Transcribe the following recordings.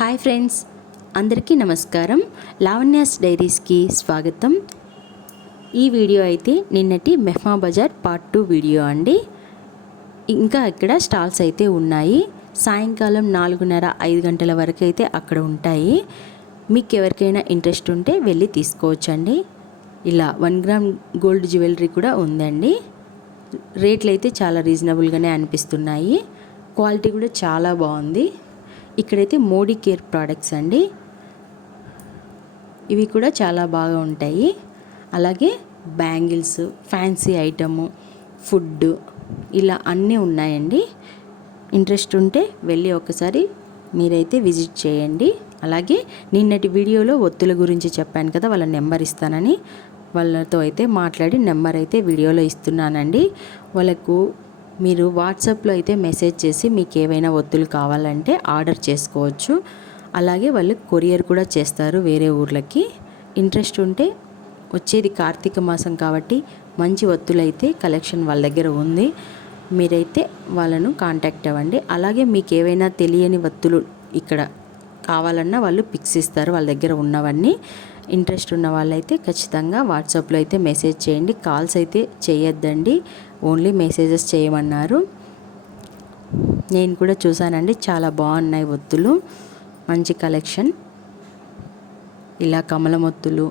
Hi friends, అందరికీ నమస్కారం. లావణ్యాస్ డైరీస్కి స్వాగతం. ఈ వీడియో అయితే నిన్నటి మెహ్మా బజార్ పార్ట్ 2 వీడియో అండి. ఇంకా ఇక్కడ స్టాల్స్ అయితే ఉన్నాయి. సాయంకాలం 4:30-5 గంటల వరకు అయితే అక్కడ ఉంటాయి. మీకు ఎవరికైనా ఇంట్రెస్ట్ ఉంటే వెళ్ళి తీసుకోవచ్చండి. ఇలా 1 గ్రామ్ గోల్డ్ జ్యువెలరీ కూడా ఉందండి. రేట్లు అయితే చాలా రీజనబుల్గానే అనిపిస్తున్నాయి. క్వాలిటీ కూడా చాలా బాగుంది. ఇక్కడైతే మోడీ కేర్ ప్రోడక్ట్స్ అండి, ఇవి కూడా చాలా బాగా ఉంటాయి. అలాగే బ్యాంగిల్స్, ఫ్యాన్సీ ఐటము, ఫుడ్, ఇలా అన్నీ ఉన్నాయండి. ఇంట్రెస్ట్ ఉంటే వెళ్ళి ఒకసారి మీరైతే విజిట్ చేయండి. అలాగే నిన్నటి వీడియోలో ఒత్తుల గురించి చెప్పాను కదా, వాళ్ళ నెంబర్ ఇస్తానని. వాళ్ళతో అయితే మాట్లాడి నెంబర్ అయితే వీడియోలో ఇస్తున్నానండి. వాళ్ళకు మీరు వాట్సాప్లో అయితే మెసేజ్ చేసి మీకు ఏవైనా ఒత్తులు కావాలంటే ఆర్డర్ చేసుకోవచ్చు. అలాగే వాళ్ళు కొరియర్ కూడా చేస్తారు వేరే ఊర్లకి. ఇంట్రెస్ట్ ఉంటే, వచ్చేది కార్తీక మాసం కాబట్టి మంచి ఒత్తులు అయితే కలెక్షన్ వాళ్ళ దగ్గర ఉంది. మీరైతే వాళ్ళను కాంటాక్ట్ అవ్వండి. అలాగే మీకు ఏవైనా తెలియని ఒత్తులు ఇక్కడ కావాలన్నా వాళ్ళు పిక్స్ ఇస్తారు వాళ్ళ దగ్గర ఉన్నవన్నీ. ఇంట్రెస్ట్ ఉన్న వాళ్ళైతే ఖచ్చితంగా వాట్సాప్లో అయితే మెసేజ్ చేయండి. కాల్స్ అయితే చేయొద్దండి, ఓన్లీ మెసేజెస్ చేయమన్నారు. నేను కూడా చూసానండి, చాలా బాగున్నాయి ఒత్తులు, మంచి కలెక్షన్. ఇలా కమలం ఒత్తులు,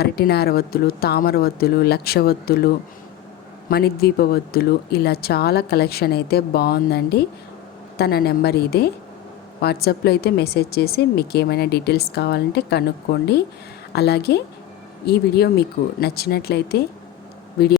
అరటినార ఒత్తులు, తామర ఒత్తులు, లక్ష ఒత్తులు, మణిద్వీప ఒత్తులు, ఇలా చాలా కలెక్షన్ అయితే బాగుందండి. తన నెంబర్ ఇదే. వాట్సాప్లో అయితే మెసేజ్ చేసి మీకు ఏమైనా డీటెయిల్స్ కావాలంటే కనుక్కోండి. అలాగే ఈ వీడియో మీకు నచ్చినట్లయితే వీడియో